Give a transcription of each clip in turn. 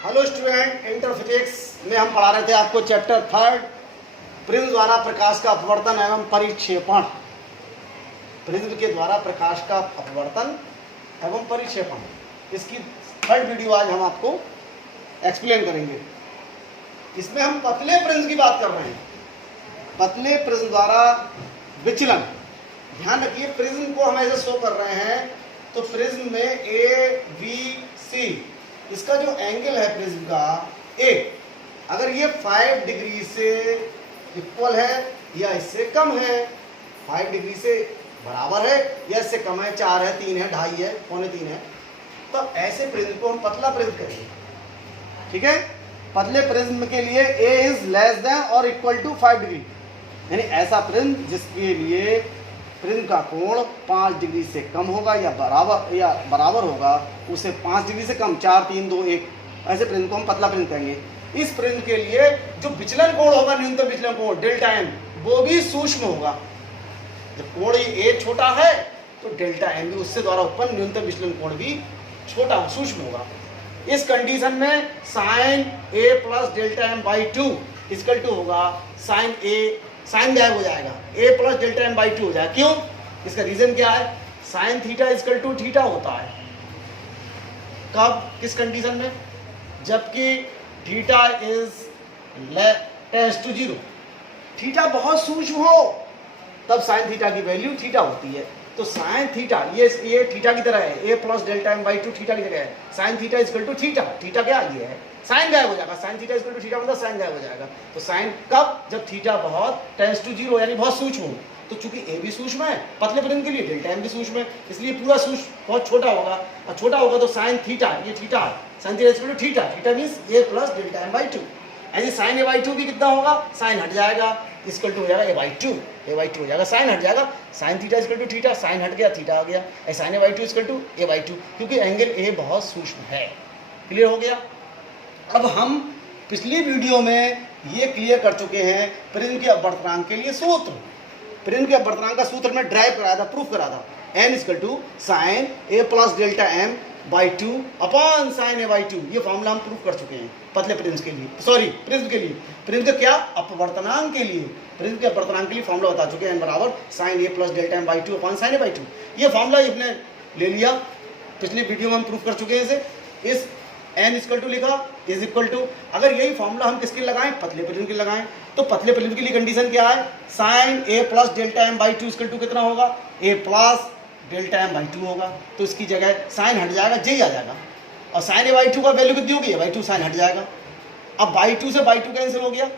Hello student, inter physics में हम पढ़ा रहे थे आपको चैप्टर 3 प्रिज्म द्वारा प्रकाश का अपवर्तन एवं परिक्षेपण। प्रिज्म के द्वारा प्रकाश का अपवर्तन एवं परिक्षेपण, इसकी 3rd वीडियो आज हम आपको एक्सप्लेन करेंगे। इसमें हम पतले प्रिज्म की बात कर रहे हैं। पतले प्रिज्म द्वारा विचलन, ध्यान रखिए प्रिज्म को हम ऐसे शो कर रहे हैं तो प्रिज्म में ए बी सी, इसका जो एंगल है प्रिज्म का ए, अगर ये 5 डिग्री से इक्वल है या इससे कम है, 5 डिग्री से बराबर है या इससे कम है, 4 है, 3 है, 2.5 है, 2.25 है, तो ऐसे प्रिज्म को हम पतला प्रिज्म कहेंगे। ठीक है, पतले प्रिज्म के लिए ए इज लेस देन और इक्वल टू 5 डिग्री, यानी ऐसा प्रिज्म जिसके लिए प्रिज्म का कोण 5 डिग्री से कम होगा या बराबर होगा, उसे 5 डिग्री से कम, 4, 3, 2, 1, ऐसे प्रिज्म को हम पतला प्रिज्म कहेंगे। इस प्रिज्म के लिए जो विचलन कोण होगा, न्यूनतम विचलन कोण डेल्टा एम, वो भी सूक्ष्म होगा। जब कोण ए छोटा है तो डेल्टा एम भी उससे द्वारा उत्पन्न न्यूनतम विचलन कोण भी छोटा सूक्ष्म होगा। इस कंडीशन में sine A plus delta M by 2 equal to होगा साइन ए, साइन गायब हो जाएगा, a plus delta M by 2 हो जाएगा। क्यों? इसका रीजन क्या है? Sine theta equal to theta होता है। कब, किस कंडीशन में? जबकि theta is tends to 0, theta बहुत सूक्ष्म हो, तब साइन थीटा की वैल्यू थीटा होती है। तो साइन थीटा ये थीटा की तरह है, a plus delta M by 2 theta की तरह है। Sine theta equal to theta, theta क्या ये है, साइन गायब हो जाएगा, sine theta equal to theta मतलब साइन गायब हो जाएगा। तो साइन कब? जब थीटा बहुत टेंड्स टू 0 यानी बहुत सूक्ष्म हो। तो चूंकि ए भी सूक्ष्म है पतले प्रिज्म के लिए, डेल्टा एम भी सूक्ष्म है, इसलिए पूरा सूक्ष्म बहुत छोटा होगा, और छोटा होगा तो साइन थीटा, ये थीटा है, sine theta equal to theta, theta means a plus delta M by 2। ऐसे साइन ए बाई 2 भी कितना होगा, साइन हट जाएगा, इक्वल टू हो जाएगा a बाई 2 हो जाएगा, साइन हट जाएगा, sine theta equal to theta, sine हट गया, थीटा आ गया, sine A by 2 equal to a by 2, क्योंकि एंगल a बहुत सूक्ष्म है। क्लियर हो गया? अब हम पिछली वीडियो में ये क्लियर कर चुके हैं प्रिज्म के अपवर्तनांक के लिए सूत्र। प्रिज्म के अपवर्तनांक का सूत्र में ड्राइव कराया था, प्रूफ करा था, n equal to sine A plus delta M by 2 upon sine A by 2। ये फॉर्मूला हम प्रूफ कर चुके हैं पतले प्रिज्म के लिए, सॉरी प्रिज्म के लिए, प्रिज्म के क्या अपवर्तनांक के लिए, प्रिज्म के अपवर्तनांक के लिए फॉर्मूला बता चुके हैं, n बराबर sine A plus delta M by 2 upon sine A by 2। ये फॉर्मूला इसने ले लिया, पिछली वीडियो में हम प्रूफ कर चुके हैं इसे। इस n इक्वल टू लिखा इज इक्वल टू, अगर यही फॉर्मूला हम किसके लगाएं, पतले प्रिज्म के लगाएं, तो पतले प्रिज्म के लिए कंडीशन क्या है, sine A plus delta M by 2 equal to कितना होगा, a plus delta M by 2 होगा, तो इसकी जगह साइन हट जाएगा, j आ जाएगा, और साइन ए बाई 2 का वैल्यू कितनी होगी, a बाई 2, साइन हट जाएगा। अब बाई 2 से बाई 2 कैंसिल हो गया,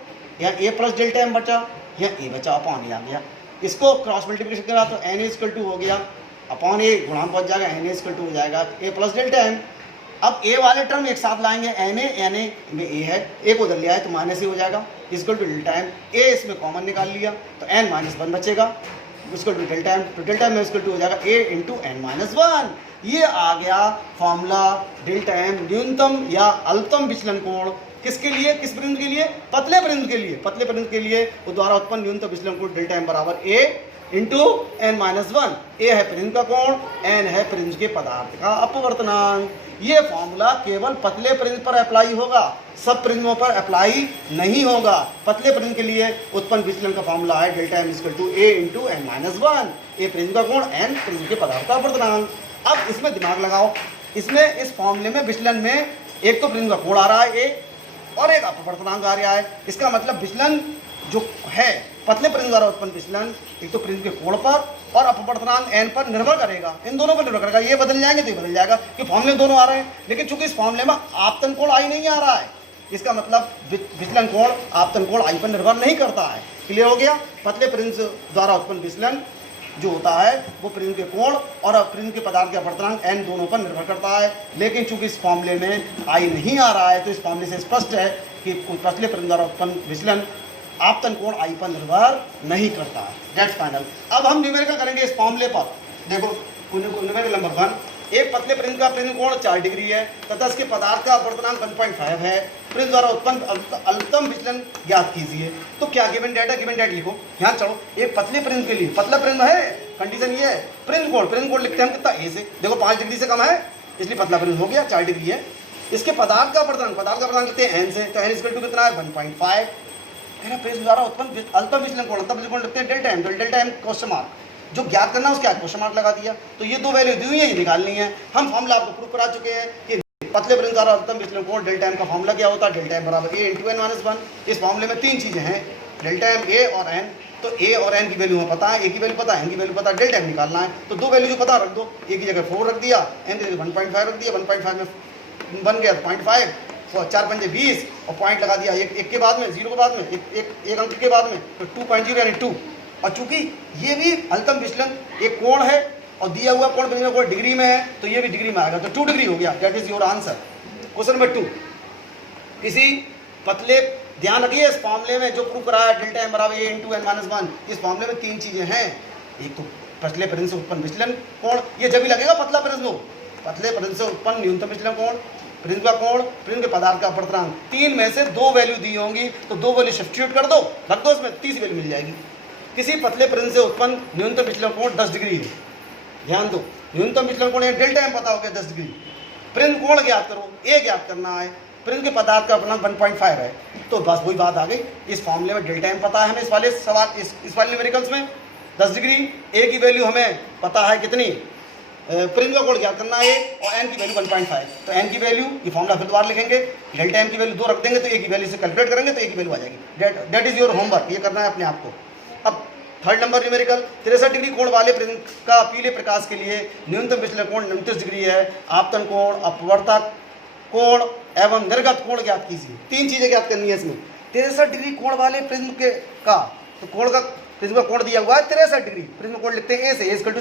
यहाँ a प्लस डेल्टा एम बचा, यहाँ a बचा, अपॉन a आ गया। इसको क्रॉस मल्टीप्लिकेशन करा तो n इक्वल टू हो गया, अपॉन a गुणा पहुंच जाएगा, n इक्वल टू हो जाएगा a प्लस डेल्टा एम। अब a वाले टर्म एक साथ लाएंगे, na में a है, a को उधर लिया है तो माइनस ही हो जाएगा, equal to delta M, a इसमें कॉमन निकाल लिया तो n माइनस 1 बचेगा, इक्वल टू डेल्टा एम, तो डेल्टा एम इक्वल टू हो जाएगा a इंटू n माइनस 1। ये आ गया फॉर्मूला डेल्टा एम, न्यूनतम या अल्पतम विचलन कोण किसके लिए, किस प्रिज्म के लिए, पतले प्रिज्म के लिए। पतले प्रिज्म के लिए वो द्वारा उत्पन्न न्यूनतम विचलन कोण डेल्टा एम बराबर a into n minus 1। a है प्रिज्म का कोण, n है प्रिज्म के पदार्थ का अपवर्तनांक। ये फॉर्मूला केवल पतले प्रिज्म पर अप्लाई होगा, सब प्रिज्मों पर अप्लाई नहीं होगा। पतले प्रिज्म के लिए उत्पन्न विचलन का फॉर्मूला है delta M equal to a into n minus 1। a prism का कोण, n प्रिज्म के पदार्थ का अपवर्तनांक। अब इसमें दिमाग लगाओ, इसमें इस फॉर्मूले में विचलन में एक तो प्रिज्म का कोण आ रहा है a और एक अपवर्तनांक आ रहा है। इसका मतलब विचलन जो है पतले प्रिज्म द्वारा उत्पन्न विचलन एक तो प्रिज्म के कोण पर और अपवर्तनांक n पर निर्भर करेगा, इन दोनों पर निर्भर करेगा। ये बदल जाएंगे तो ये बदल जाएगा, कि फॉर्मूले दोनों आ रहे हैं, लेकिन चूंकि इस फॉर्मूले में आपतन कोण आई नहीं आ रहा है, इसका मतलब विचलन कोण आपतन कोण आई पर निर्भर नहीं करता है। क्लियर हो गया? पतले प्रिज्म द्वारा उत्पन्न विचलन जो होता है वो प्रिज्म के कोण और प्रिज्म के पदार्थ के अपवर्तनांक n दोनों पर निर्भर करता है, लेकिन चूंकि इस फॉर्मूले में आई नहीं आ रहा है तो इस फॉर्मूले से स्पष्ट है कि पतले प्रिज्म द्वारा उत्पन्न विचलन आपतन कोण आई पर निर्भर नहीं करता है। That's final. अब हम न्यूमेरिकल करेंगे इस फॉर्मूले पर। देखो न्यूमेरिकल नंबर 1, एक पतले प्रिज्म का प्रिज्म कोण 4 डिग्री है तथा इसके पदार्थ का अपवर्तनांक 1.5 है। प्रिज्म द्वारा उत्पन्न अल्पतम विचलन ज्ञात कीजिए। तो क्या गिवन डेटा लिखो, यहाँ चलो। एक पतले प्रिज्म के लिए, पतला प्रिज्म है, कंडीशन ये है, प्रिज्म कोण लिखते हैं हम कितना, a से, देखो 5 डिग्री से कम है इसलिए पतला प्रिज्म हो गया, 4 डिग्री है। इसके पदार्थ का अपवर्तन कितने एन से, तो एन इक्वल टू कितना है 1.5। मेरा प्रिज्म द्वारा उत्पन्न अल्पम विचलन कोण लिखते हैं डेल्टा एम, तो डेल्टा एम क्वेश्चन मार्क, जो ज्ञात करना है उसके क्वेश्चन मार्क लगा दिया। तो ये दो वैल्यू दी हुई है, ये निकालनी है। हम फॉर्मूला आपको प्रूव करा चुके हैं कि पतले प्रिज्म द्वारा अल्पम विचलन कोण डेल्टा एम का फॉर्मूला क्या होता है, डेल्टा एम बराबर ए इंटू एन माइनस 1। इस फॉर्मूले में तीन चीजें हैं, डेल्टा एम, ए और एन। तो ए और एन की वैल्यू हमें पता है, ए की वैल्यू पता है, एन की वैल्यू पता है, डेल्टा एम निकालना है। तो दो वैल्यू जो पता रख दो, ए की जगह 4 रख दिया, एन की जगह 1.5 रख दिया, 1.5 में बन गया 0.5, 4 पंजे 20 और पॉइंट लगा दिया एक के बाद में, 0 के बाद में, एक अंक के बाद में, तो 2.0 यानी 2। और चूंकि ये भी अल्पम विचलन एक कोण है और दिया हुआ कोण कोण डिग्री में है, तो ये भी डिग्री में आएगा, तो 2 डिग्री हो गया। That is your answer. Question number 2, किसी पतले, ध्यान रखिए इस फॉर्मूले में जो प्रूव कराया डेल्टा एम बराबर ए इंटू एन माइनस 1, इस फॉर्मूले में तीन चीजें हैं। एक तो पतले प्रिज्म से उत्पन्न विचलन कोण, ये जब भी लगेगा पतला प्रिज्म हो, पतले प्रिज्म से उत्पन्न न्यूनतम विचलन कोण, प्रिज्म का कोण, प्रिज्म के पदार्थ का अपवर्तनांक, तीन में से दो वैल्यू दी होंगी, तो दो वैल्यू सब्स्टिट्यूट कर दो, रख दो, उसमें तीसरी वैल्यू मिल जाएगी। किसी पतले प्रिज्म से उत्पन्न न्यूनतम विचलन कोण 10 डिग्री है। ध्यान दो, न्यूनतम विचलन कोण डेल्टा एम पता हो गया 10 डिग्री। प्रिज्म कोण ज्ञात करो, ए ज्ञात करना है, प्रिज्म के पदार्थ का अपवर्तनांक 1.5 है। तो बस वही बात आ गई, इस फॉर्मूले में डेल्टा एम पता है हमें, इस वाले सवाल इस वाले न्यूमेरिकल्स में 10 डिग्री, ए की वैल्यू हमें पता है कितनी, प्रिज्म का कोण ज्ञात करना है और एन की वैल्यू 1.5। तो एन की वैल्यू, ये फॉर्मूला फिर दोबारा लिखेंगे, डेल्टा एम की वैल्यू 2 रख देंगे, तो ए की वैल्यू से कैलकुलेट करेंगे तो ए की वैल्यू आ जाएगी। दैट इज योर होमवर्क, ये करना है अपने आप को। अब थर्ड नंबर न्यूमेरिकल, 63 डिग्री कोण वाले प्रिज्म का पीले प्रकाश के लिए न्यूनतम विचलन कोण 29 डिग्री है। आपतन कोण, अपवर्तक कोण एवं निर्गत कोण ज्ञात कीजिए। तीन चीजें ज्ञात करनी है इसमें। 63 डिग्री कोण वाले प्रिज्म के का, तो कोण का, प्रिज्म का कोण दिया हुआ है 63 डिग्री, प्रिज्म कोण लिखते हैं ए से, equal to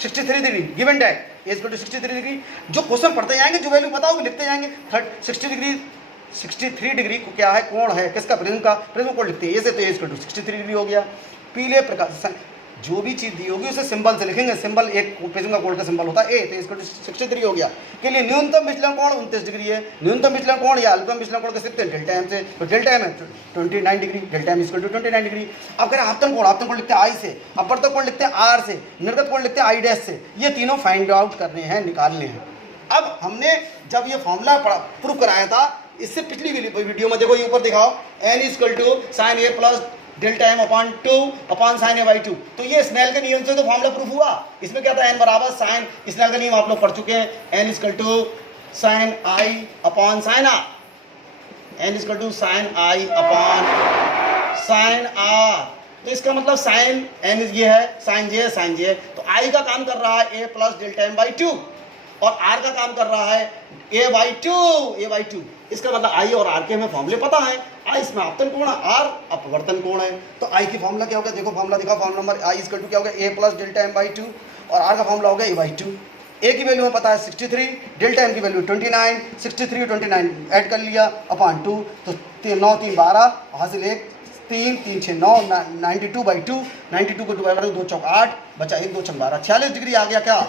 63 degree, given that equal to 63 degree. जो क्वेश्चन पढ़ते जाएंगे, जो वैल्यू पता होगी लिखते जाएंगे। 63 डिग्री को क्या है, कोण है किसका, प्रिज्म का, प्रिज्म कोण लिखते हैं ए से, तो ए इक्वल टू 63 डिग्री हो गया। पीले प्रकाश, जो भी चीज दी होगी उसे सिंबल से लिखेंगे, सिंबल एक प्रिज्म का कोण का सिंबल होता है ए, तो इसको 63 हो गया। के लिए न्यूनतम विचलन कोण 29 डिग्री है। न्यूनतम विचलन कोण या अल्पतम विचलन कोण कैसे लिखते हैं, डेल्टा एम से, तो डेल्टा एम है 29 डिग्री, delta M equal to 29 degree. अब कह रहे हैं आपतन कोण लिखते हैं आई से, अपवर्तक कोण लिखते हैं आर से, निर्गत कोण लिखते हैं आई डैश से। ये तीनों फाइंड आउट करने हैं, निकालने हैं। अब हमने जब ये फॉर्मूला प्रूव कराया था, इससे पिछली वीडियो में देखो, ये ऊपर दिखाओ, N equal to sine A plus delta M upon 2 upon sine A by 2। तो ये स्नेल के नियम से तो फॉर्मूला प्रूफ हुआ। इसमें क्या था, एन बराबर साइन, स्नेल का नियम आप लोग पढ़ चुके हैं, N equal to sine I upon sine R, N equal to sine I upon sine R. तो इसका मतलब साइन एन ये है, साइन जे है, साइन जे है। तो आई का काम कर रहा है ए प्लस डेल्टा एम बाई 2 और आर का काम कर रहा है ए बाई 2। इसका मतलब आई और आर के हमें फॉर्मूले पता है। आई इसमें आपतन कोण है, आर अपवर्तन कोण है। तो आई की फॉर्मूला क्या होगा, देखो फॉर्मूला दिखा, formula number I equal to क्या होगा, A plus delta M by 2 और आर का फॉर्मूला होगा ए बाई 2। ए की वैल्यू हमें पता है 63, डेल्टा एम की वैल्यू 29, 63 29 ऐड कर लिया अपॉन 2, तो 9 3 12 हासिल 1 3 3 6 9 92 बाई 2, 92 को 2 करो 2 चौक 8 बचा 1 2 6 12, 46 डिग्री आ गया क्या,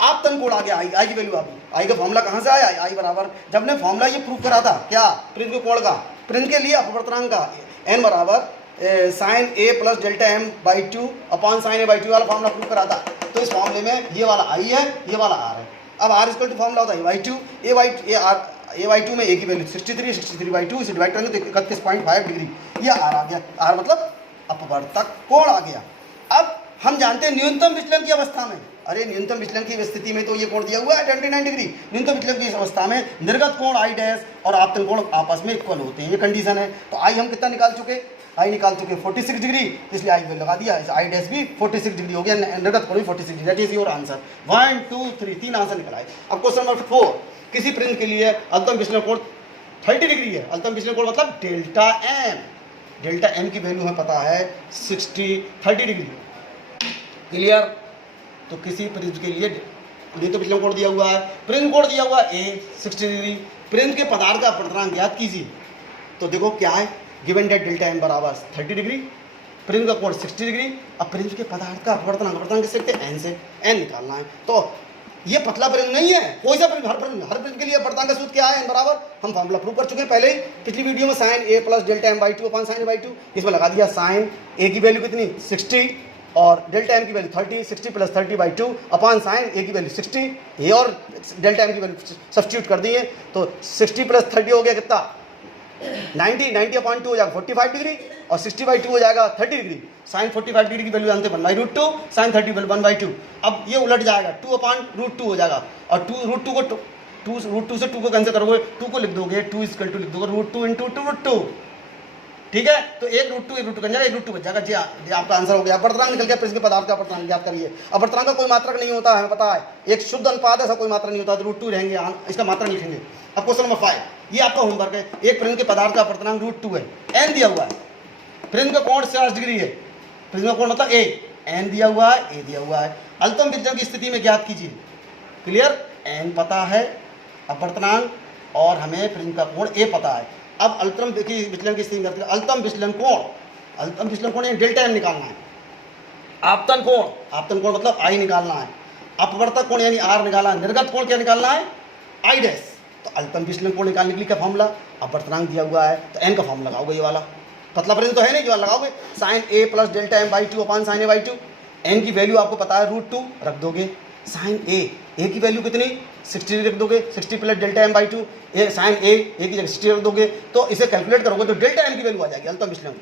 आपतन कोण आ गया। आई की वैल्यू आ गई। आई का फॉर्मूला कहाँ से आया, आई बराबर, जब ने फॉर्मूला ये प्रूव करा था क्या, प्रिज्म के कोण का, प्रिज्म के लिए अपवर्तनांक का, एन बराबर sine A plus delta M by 2 upon sine A by 2 वाला फॉर्मूला प्रूव करा था। तो इस फॉर्मूले में ये वाला आई है, ये वाला आर है। अब आर इक्वल टू फॉर्मूला होता है ए बाई 2, ए बाई 2 में ए की वैल्यू 63 बाई 2 इसे डिवाइड करेंगे तो 31.5 डिग्री, ये आर आ गया। आर मतलब अपवर्तक कोण आ गया। अब हम जानते हैं न्यूनतम विचलन की अवस्था में, अरे न्यूनतम विचलन की स्थिति में तो ये कोण दिया हुआ है 29 डिग्री। न्यूनतम विचलन की अवस्था में निर्गत कोण आई डैश और आपतन कोण आपस में इक्वल होते हैं, ये कंडीशन है। तो आई हम कितना निकाल चुके, आई निकाल चुके 46 डिग्री, इसलिए आई वैल्यू लगा दिया, आई डैश भी 46 डिग्री हो गया, निर्गत कोण भी 46 degree. That is your answer. 1 2 3 तीन आंसर निकला है। अब क्वेश्चन नंबर 4, किसी प्रिज्म के लिए अल्पतम विचलन कोण 30 डिग्री है। अल्पतम विचलन कोण मतलब डेल्टा एम, डेल्टा एम की वैल्यू हमें पता है 30 डिग्री। क्लियर। तो किसी प्रिज्म के लिए तो विचलन कोण दिया हुआ है, प्रिज्म कोण दिया हुआ है ए 60 डिग्री, प्रिज्म के पदार्थ का अपवर्तनांक ज्ञात कीजिए। तो देखो क्या है, गिवन दैट डेल्टा एम बराबर 30 डिग्री, प्रिज्म का कोण 60 डिग्री। अब प्रिज्म के पदार्थ का अपवर्तनांक किससे लिखते हैं, एन से, एन निकालना है। तो ये पतला प्रिज्म नहीं है, कोई सा प्रिज्म, हर प्रिज्म के लिए अपवर्तनांक का सूत्र क्या है, एन बराबर, हम फॉर्मूला प्रूव कर चुके हैं पहले ही पिछली वीडियो में, sine A plus delta M by 2 upon sine A by 2। इसमें लगा दिया साइन ए की वैल्यू कितनी 60, और डेल्टा एम की value 30, 60 plus 30/2 upon sine A की वैल्यू 60, ए और डेल्टा एम की वैल्यू सब्स्टिट्यूट कर दिए तो 60 प्लस 30 हो गया कितना 90 अपॉन 2 हो जाएगा 45 डिग्री और 60/2 हो जाएगा 30 डिग्री। साइन 45 डिग्री की वैल्यू जानते हैं 1/√2, साइन 30 वैल्यू 1/2। अब ये उलट जाएगा 2/√2 हो जाएगा और 2√2 को 2√2 से 2 को कैंसिल करोगे 2 को लिख दोगे 2 इक्वल टू लिख दोगे √2 इंटू 2√2। ठीक है, तो 1√2 बन जाएगा 1√2 बच जाएगा। जी आपका आंसर हो गया। अपवर्तनांक निकल गया, प्रिज्म के पदार्थ का अपवर्तनांक ज्ञात करिए। अपवर्तनांक का कोई मात्रक नहीं होता है, हमें पता है, एक शुद्ध अनुपात ऐसा कोई मात्रा नहीं होता, तो √2 रहेंगे, इसका मात्रक लिखेंगे। अब क्वेश्चन नंबर 5, ये आपका होमवर्क है। एक प्रिज्म के पदार्थ का अपवर्तनांक √2 है, एन दिया हुआ है, प्रिज्म का कोण 60 डिग्री है, प्रिज्म का कोण मतलब ए, एन दिया हुआ है, ए दिया हुआ है। अल्पतम विचलन की स्थिति में ज्ञात कीजिए। क्लियर, एन पता है अपवर्तनांक और हमें प्रिज्म का कोण ए पता है। अब अल्पतम विचलन की स्थिति करते हैं। अल्पतम विचलन कोण डेल्टा एम निकालना है। आपतन कोण मतलब आई निकालना है। अपवर्तक कोण यानी आर निकालना है। निर्गत कोण क्या निकालना है, आई डैश। तो अल्पतम विचलन कोण निकालने के लिए क्या फॉर्मूला, अपवर्तनांक दिया हुआ है तो एन का फॉर्मूला लगाओगे, ये वाला पतला प्रिज्म तो है नहीं, जो लगाओगे sine A plus delta M by 2 upon sine A by 2। N की वैल्यू आपको पता है √2 रख दोगे। साइन ए की वैल्यू कितनी 60 रख दोगे, 60 plus delta M by 2, sine A की जगह 60 रख दोगे, तो इसे कैलकुलेट करोगे तो डेल्टा एम की वैल्यू आ जाएगी। अल्पतम विचलन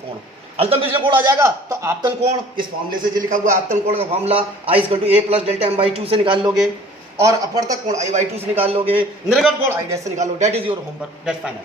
कोण आ जाएगा। तो आपतन कोण इस फॉर्मूले से जो लिखा हुआ है, आपतन कोण का formula I equal to A plus delta M by 2 से निकाल लोगे और अपवर्तक कोण आई बाई 2 से निकाल लोगे, निर्गत कोण आई डैश से निकाल लो। That is your homework, that's final.